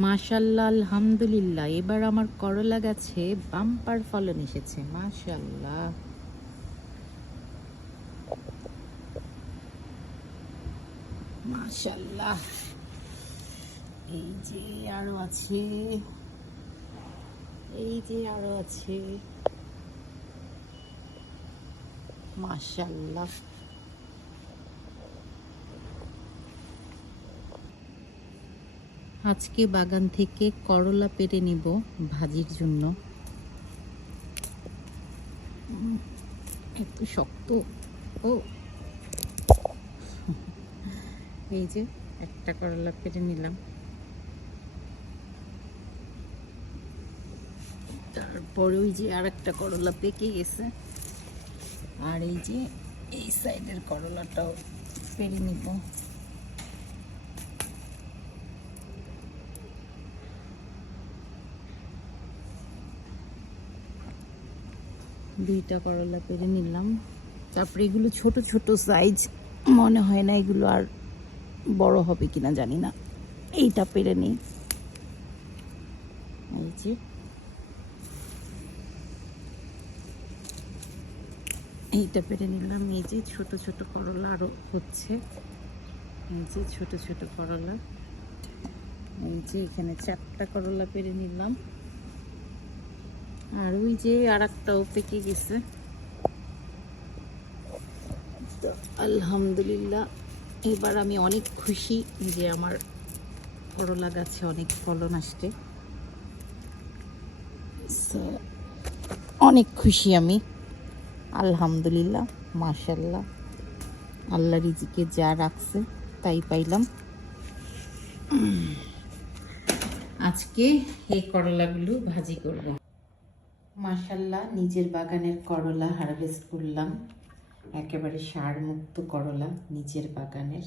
মাশাল্লাহ, আলহামদুলিল্লাহ, এবার আমার করলা গাছে বাম্পার ফলন এসেছে। মাশাল্লাহ, মাশাল্লাহ। এই যে আরো আছে, এই যে আরো আছে। মাশাল্লাহ। আজকে বাগান থেকে করলা পেড়ে নিব ভাজির জন্য। এত শক্ত। ও, এই যে একটা করলা পেড়ে নিলাম। তারপরে ওই যে আর একটা করলা পেকে গেছে, আর এই যে এই সাইডের করলাটাও পেরে নিব। দুইটা করলা পেরে নিলাম। তারপরে এগুলো ছোট ছোট সাইজ, মনে হয় না এগুলো আর বড় হবে কিনা জানি না। এইটা পেরে নিই। এই যে এইটা পেরে নিলাম। এই যে ছোট ছোট করলা আরো হচ্ছে। এই যে ছোট ছোট করলা। এই যে এখানে 4টা করলা পেরে নিলাম। আর ওই যে আর একটাও পেকে গেছে। আলহামদুলিল্লাহ, এবার আমি অনেক খুশি যে আমার করলা গাছে অনেক ফলন আসছে। অনেক খুশি আমি, আলহামদুলিল্লাহ, মাশাল্লাহ। আল্লাহ রিজিকে যা রাখছে তাই পাইলাম। আজকে এই করলাগুলো ভাজি করব। মাশাল্লাহ, নিজের বাগানের করলা হারভেস্ট করলাম। একেবারে সার মুক্ত করলা, নিজের বাগানের।